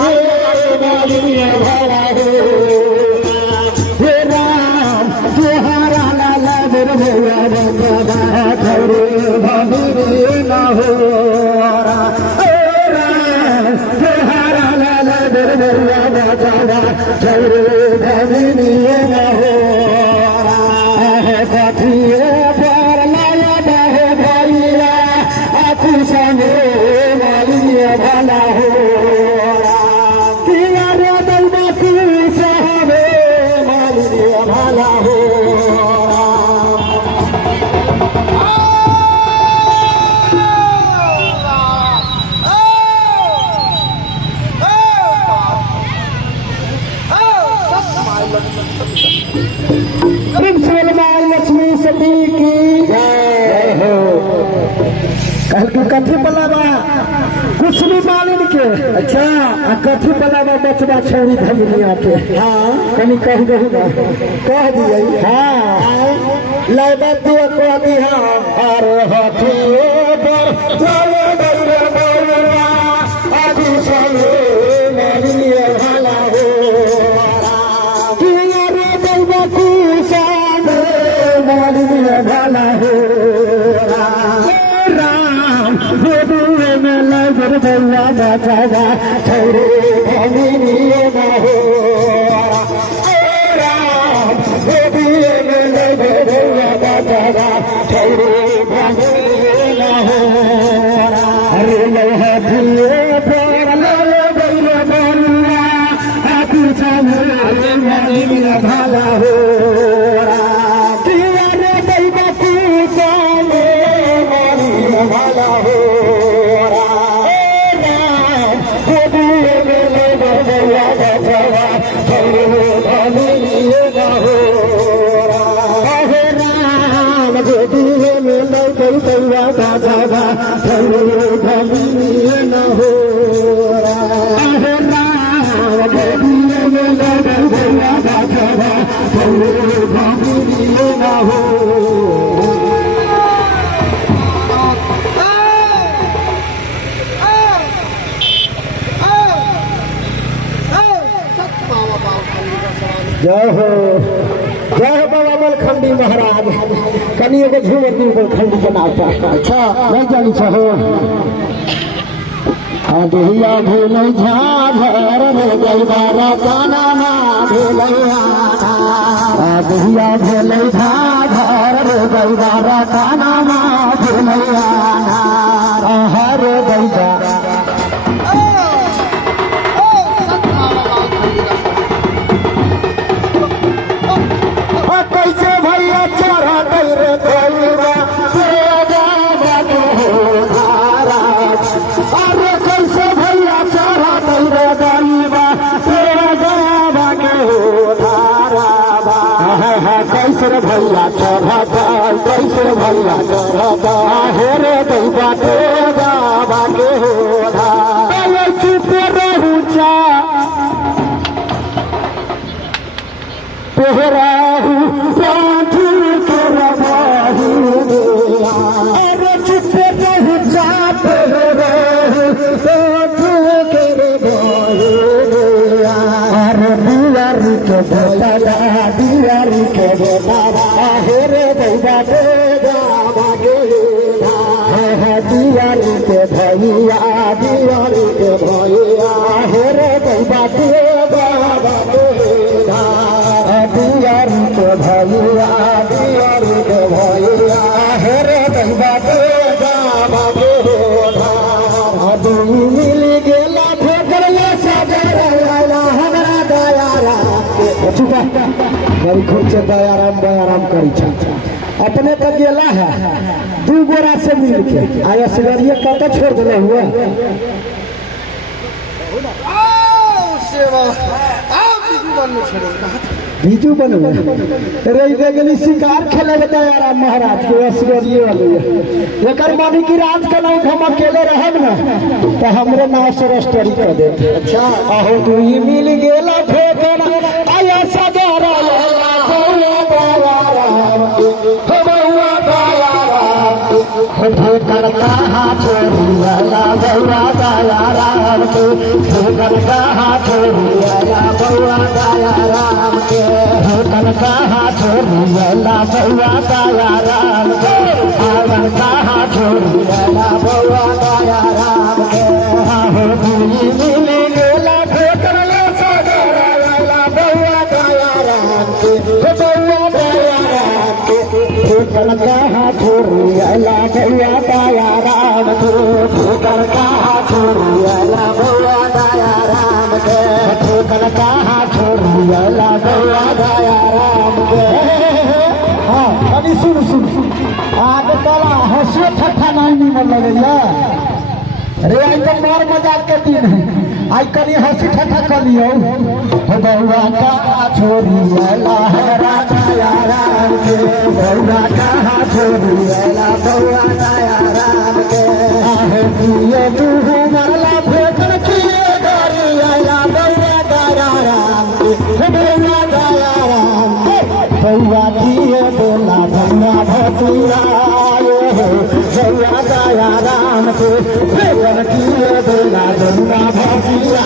मालिनिया भला हो हे राम तुहारा लाला मेरे भैया बंदा खरे भगरे ना हो हे राम तुहारा लाला मेरे भैया बंदा खरे भगरे ना हो कथिए पर लाला बहे भैया आपू संगे मालिनिया भला हो भला हो लक्ष्मी सती की जय हो। कल के कथी पलावा कुछ भी मालिन के अच्छा कथी पलावा बचवा छोड़ी भगनिया के हाँ कहीं कह दही ना कह दिए हाँ लाइबा दिया कह दी हाँ अरे हाथी पर चले गए बोलवा आदि संगे मालिनिया भला हो किया रे देवा की संगे मालिनिया भला हो बल्ला बाजा छोरे भगनिया ना हो राम गोदिए में लगे बल्ला बाजा छोरे भगनिया ना हो अरे लोहा दिए पर लाले बल्ला बल्ला आपू संगे मालिनिया भला हो किया रे दैवा की संगे मालिनिया भला हो जय हो बाबा मलखंडी महाराज कनी एगो झूमर दी मलखंडी के नाम पर अच्छा नहीं जानी छहो आदिया भूल झाझर रे गलबारा काना मा भूलैया आदिया भूल झाझर रे गलबारा काना मा भूलैया हर दैदा कैसे भैया चढ़ा रे गलबा अरे कैसे भैया चढ़ा रे गलबा कैसे भैया चढ़ा कैसे भैया चढ़ा हे रे दैवा के बाबा के हो चुप रहू जा तोहरा दियारी के बाबा हेरे दैवा के बाबा के दियारी के भैया हेरे दैवा के बाबा के दियारी के भैया हेरे दैवा के बाबा के मिल गेला ठोकरला सागर हमरा दयारा चुका मेरी खुद से दयाराम करी अपने तक गेला है दू गोरा से मिल के आया सिगरिया कत छोड़ दिले हुआ बीजू बन गई शिकार खेले दयाराम महाराज के सिगरिये वाले एक मानी की रात का नाम हम अकेले रहे ना तो हमरे नाव से रस्टरी कर देते अच्छा आहो तू ही मिल गेला ठोकर आया सजारा ठोकर कहाँ छोड़िया बउआ दया राम के ठोकर कहाँ छोड़िया बउआ दया राम के ठोकर कहाँ छोड़िया बउआ दया राम के आवन कहाँ छोड़िया बउआ दया राम के हो भूली मिली गेला ठोकर ले सगरा बउआ दया राम के बउआ दया राम के ठोकर कहाँ छोड़िया बउआ दया राम के ठोकर कहाँ छोड़िया बउआ दया राम के ठोकर कहाँ छोड़िया बउआ दया राम के हाँ अभी सुन आगे तला हंसियो ठट्ठा नहीं निमन लगैया रे आई तो मार मजाक के दिन है आई कनी हंसी ठट्ठा कर लियो बउआ कहाँ छोड़िया हरा दया राम के बउआ कहाँ छोड़िया बउआ दया राम के ये तू मरला फेंकन किए गरिया बउआ दया राम के बउआ दया राम के बउआ किए बोला भंगा भतुरा बउआ दया राम के फेंकन किए बोला भंगा भतुरा